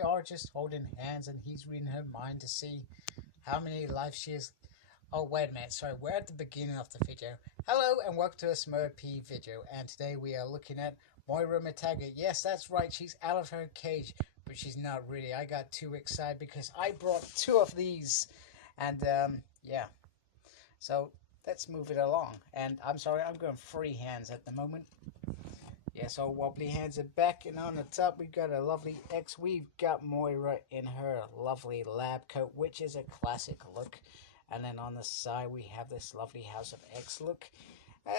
they are just holding hands and he's reading her mind to see how many lives she is. Oh, wait a minute, sorry, we're at the beginning of the video. Hello and welcome to a Smurp video, and today we are looking at Moira Mactarget. Yes, that's right, she's out of her cage, but she's not really. I got too excited because I brought two of these, and yeah. So let's move it along. And I'm sorry, I'm going free hands at the moment. Yeah, so wobbly hands are back, and on the top we've got a lovely X. We've got Moira in her lovely lab coat, which is a classic look. And then on the side we have this lovely House of X look.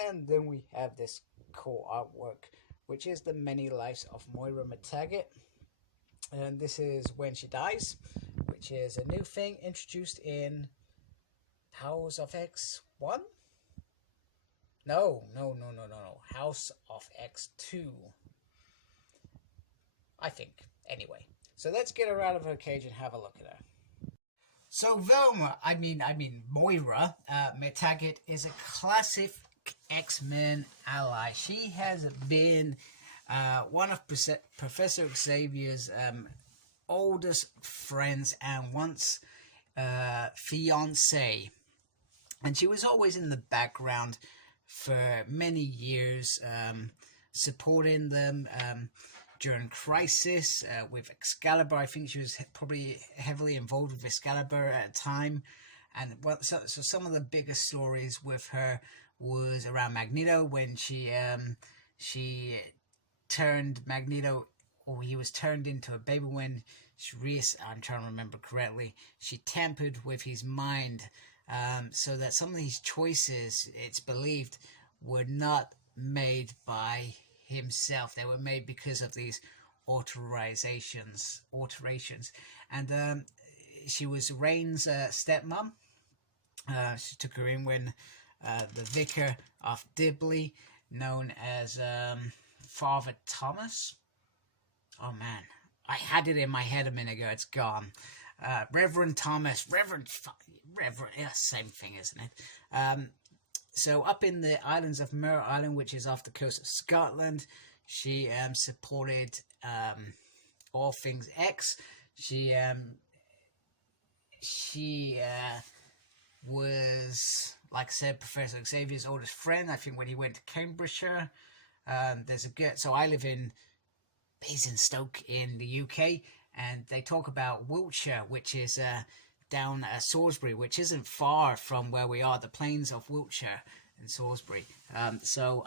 And then we have this cool artwork, which is the many lives of Moira Mactarget. And this is when she dies, which is a new thing introduced in House of X 1? No. House of X 2. I think. Anyway. So let's get her out of her cage and have a look at her. So Moira Mactarget is a classic X-Men ally. She has been one of Professor Xavier's oldest friends and once fiance, and she was always in the background for many years, supporting them during Crisis with Excalibur. I think she was probably heavily involved with Excalibur at the time. And so some of the biggest stories with her was around Magneto, when she turned Magneto, or he was turned into a baby when I'm trying to remember correctly, she tampered with his mind, so that some of these choices, it's believed, were not made by himself. They were made because of these alterations. And she was Reign's stepmom. She took her in when the vicar of Dibley, known as Father Thomas. Oh man, I had it in my head a minute ago. It's gone. Reverend Thomas. Reverend. Yeah, same thing, isn't it? So up in the islands of Moira Island, which is off the coast of Scotland, she supported all things X. She was, like I said, Professor Xavier's oldest friend. I think when he went to Cambridgeshire, so I live in Basingstoke in the UK, and they talk about Wiltshire, which is down Salisbury, which isn't far from where we are, the plains of Wiltshire and Salisbury. So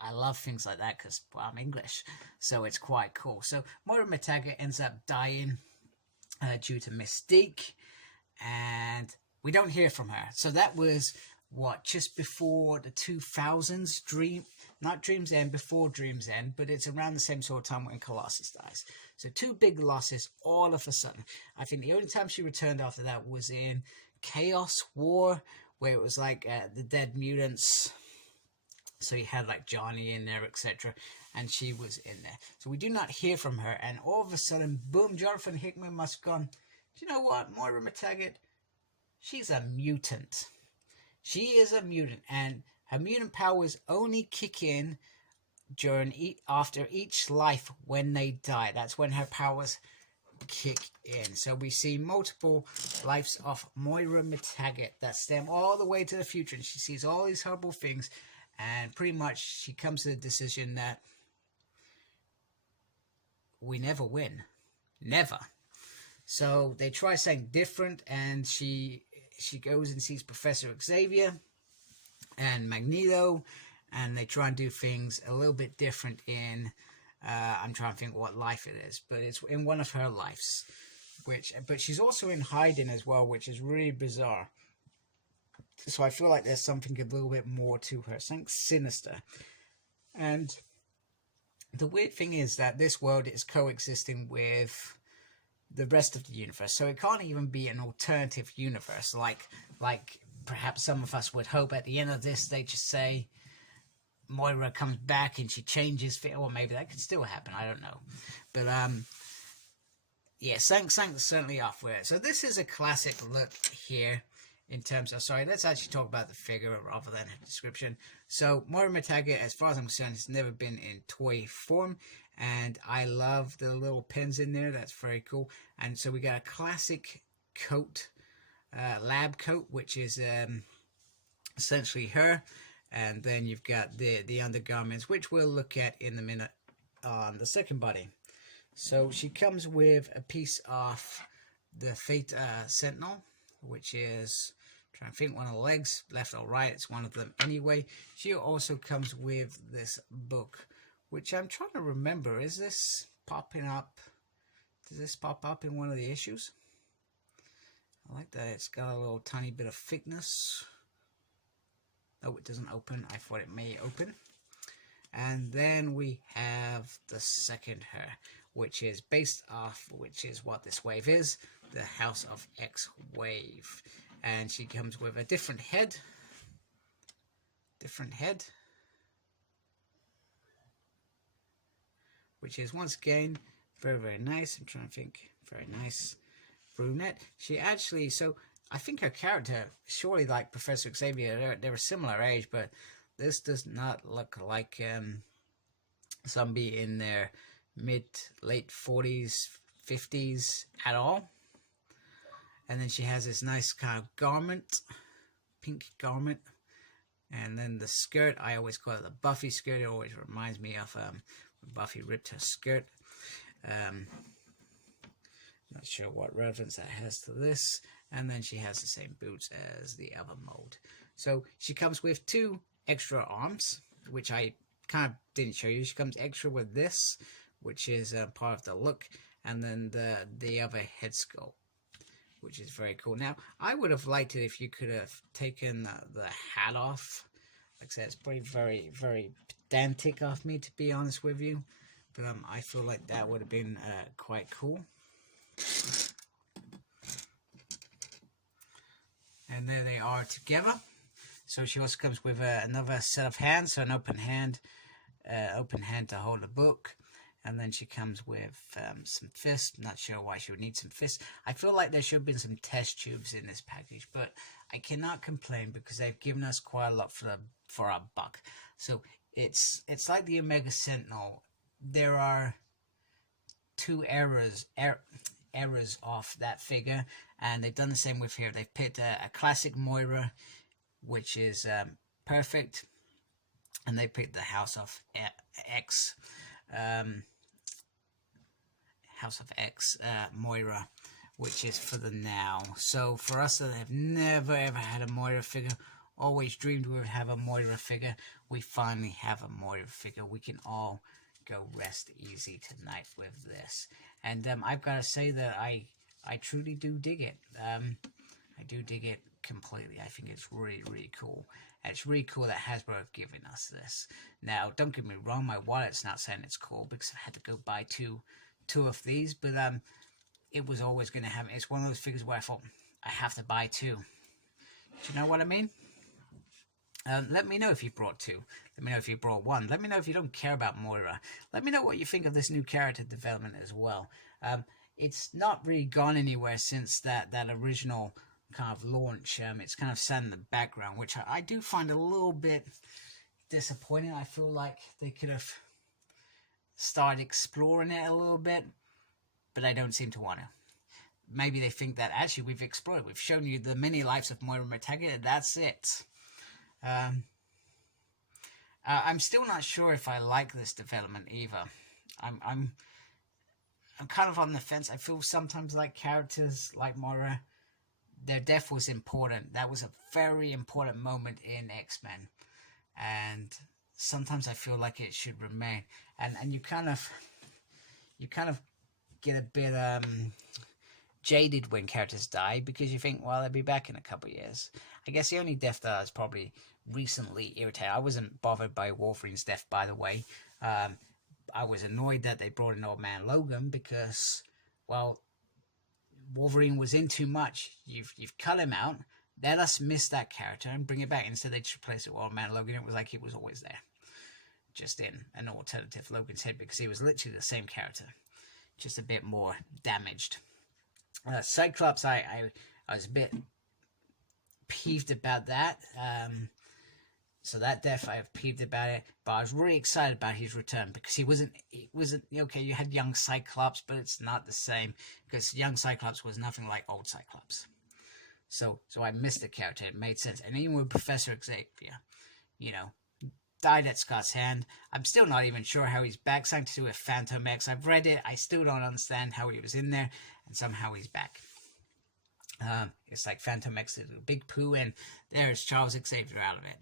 I love things like that because, well, I'm English, so it's quite cool. So Moira Mactarget ends up dying due to Mystique, and we don't hear from her. So that was, what, just before the 2000s, not Dream's End, before Dream's End, but it's around the same sort of time when Colossus dies. So two big losses all of a sudden. I think the only time she returned after that was in Chaos War, where it was like the Dead Mutants. So you had like Johnny in there, etc. And she was in there. So we do not hear from her. And all of a sudden, boom, Jonathan Hickman must have gone, do you know what, Moira Mactarget? She's a mutant. She is a mutant, and her mutant powers only kick in after each life when they die. That's when her powers kick in. So we see multiple lives of Moira Mactarget that stem all the way to the future, and she sees all these horrible things, and pretty much she comes to the decision that we never win. Never. So they try something different, and she goes and sees Professor Xavier and Magneto, and they try and do things a little bit different in, I'm trying to think what life it is, but it's in one of her lives, but she's also in hiding as well, which is really bizarre. So I feel like there's something a little bit more to her, something sinister. And the weird thing is that this world is coexisting with the rest of the universe, so it can't even be an alternative universe like perhaps some of us would hope. At the end of this, they just say Moira comes back and she changes, or maybe that could still happen, I don't know. But yeah, something's certainly off with it. So this is a classic look here in terms of, sorry, let's actually talk about the figure rather than a description. So Moira Mactarget, as far as I'm concerned, has never been in toy form, and I love the little pins in there. That's very cool. And so we got a classic coat, lab coat, which is essentially her, and then you've got the undergarments, which we'll look at in a minute on the second body. So she comes with a piece of the Fate Sentinel, which is, trying to think, one of the legs, left or right, it's one of them anyway. She also comes with this book, which I'm trying to remember, is this popping up? Does this pop up in one of the issues? I like that it's got a little tiny bit of thickness. Oh, it doesn't open. I thought it may open. And then we have the second her, which is based off, which is what this wave is, the House of X wave. And she comes with a different head. Which is, once again, very, very nice. I'm trying to think. Very nice. Brunette. She actually, so I think her character, surely like Professor Xavier, they're a similar age, but this does not look like somebody in their late 40s, 50s at all. And then she has this nice kind of garment, pink garment. And then the skirt, I always call it the Buffy skirt. It always reminds me of when Buffy ripped her skirt. Not sure what relevance that has to this. And then she has the same boots as the other mold. So she comes with 2 extra arms, which I kind of didn't show you. She comes extra with this, which is part of the look. And then the other head sculpt, which is very cool. Now, I would have liked it if you could have taken the hat off. Like I said, it's pretty very, very pedantic of me, to be honest with you. But I feel like that would have been quite cool. And there they are together. So she also comes with another set of hands, so an open hand to hold a book. And then she comes with some fists. Not sure why she would need some fists. I feel like there should have been some test tubes in this package, but I cannot complain because they've given us quite a lot for our buck. So it's like the Omega Sentinel. There are 2 errors off that figure, and they've done the same with here. They've picked a classic Moira, which is perfect, and they picked the House of X. House of X Moira, which is for the now. So for us that have never ever had a Moira figure, always dreamed we would have a Moira figure, we finally have a Moira figure. We can all go rest easy tonight with this. And I've got to say that I truly do dig it. I do dig it completely. I think it's really, really cool. And it's really cool that Hasbro have given us this. Now, don't get me wrong, my wallet's not saying it's cool because I had to go buy two of these, but it was always going to happen. It's one of those figures where I thought, I have to buy 2. Do you know what I mean? Let me know if you brought 2. Let me know if you brought 1. Let me know if you don't care about Moira. Let me know what you think of this new character development as well. It's not really gone anywhere since that original kind of launch. It's kind of sat in the background, which I do find a little bit disappointing. I feel like they could have started exploring it a little bit, but I don't seem to want to. Maybe they think that actually we've explored. We've shown you the mini lives of Moira Mactarget. That's it. I'm still not sure if I like this development either. I'm kind of on the fence. I feel sometimes like characters like Moira, their death was important. That was a very important moment in X-Men, and sometimes I feel like it should remain. And you kind of get a bit jaded when characters die because you think, well, they'll be back in a couple of years. I guess the only death that I was probably recently irritated. I wasn't bothered by Wolverine's death, by the way. I was annoyed that they brought in Old Man Logan because, well, Wolverine was in too much. You've cut him out. Let us miss that character and bring it back. Instead, they just replaced it with Old Man Logan. It was like he was always there, just in an alternative Logan's head, because he was literally the same character, just a bit more damaged. Cyclops, I was a bit peeved about that. So that death, I have peeved about it, but I was really excited about his return because he wasn't okay. You had young Cyclops, but it's not the same because young Cyclops was nothing like old Cyclops. So I missed the character. It made sense, and even with Professor Xavier, you know, died at Scott's hand. I'm still not even sure how he's back. Something to do with Phantom X. I've read it. I still don't understand how he was in there, and somehow he's back. It's like Phantom X is a big poo, and there's Charles Xavier out of it.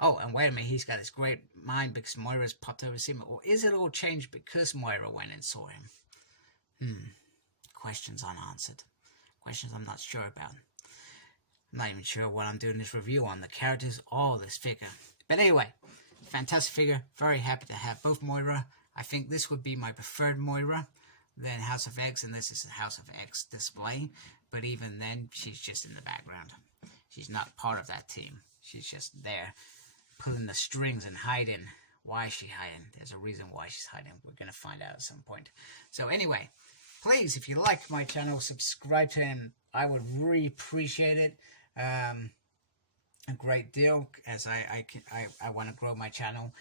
Oh, and wait a minute, he's got this great mind because Moira's popped over to see him. Or is it all changed because Moira went and saw him? Questions unanswered. Questions I'm not sure about. I'm not even sure what I'm doing this review on. The characters or this figure. But anyway, fantastic figure. Very happy to have both Moira. I think this would be my preferred Moira than House of X, and this is a House of X display. But even then, she's just in the background. She's not part of that team. She's just there, pulling the strings and hiding. Why is she hiding? There's a reason why she's hiding. We're going to find out at some point. So anyway, please, if you like my channel, subscribe to it. And I would really appreciate it a great deal, as I want to grow my channel.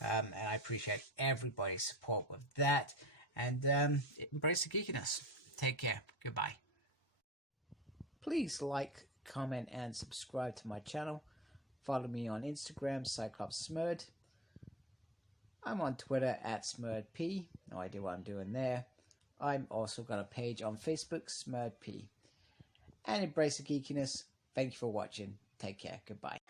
And I appreciate everybody's support with that. And embrace the geekiness. Take care. Goodbye. Please like, comment, and subscribe to my channel. Follow me on Instagram, Cyclops Smurd. I'm on Twitter at SmurdP. No idea what I'm doing there. I'm also got a page on Facebook, SmurdP. And embrace the geekiness. Thank you for watching. Take care. Goodbye.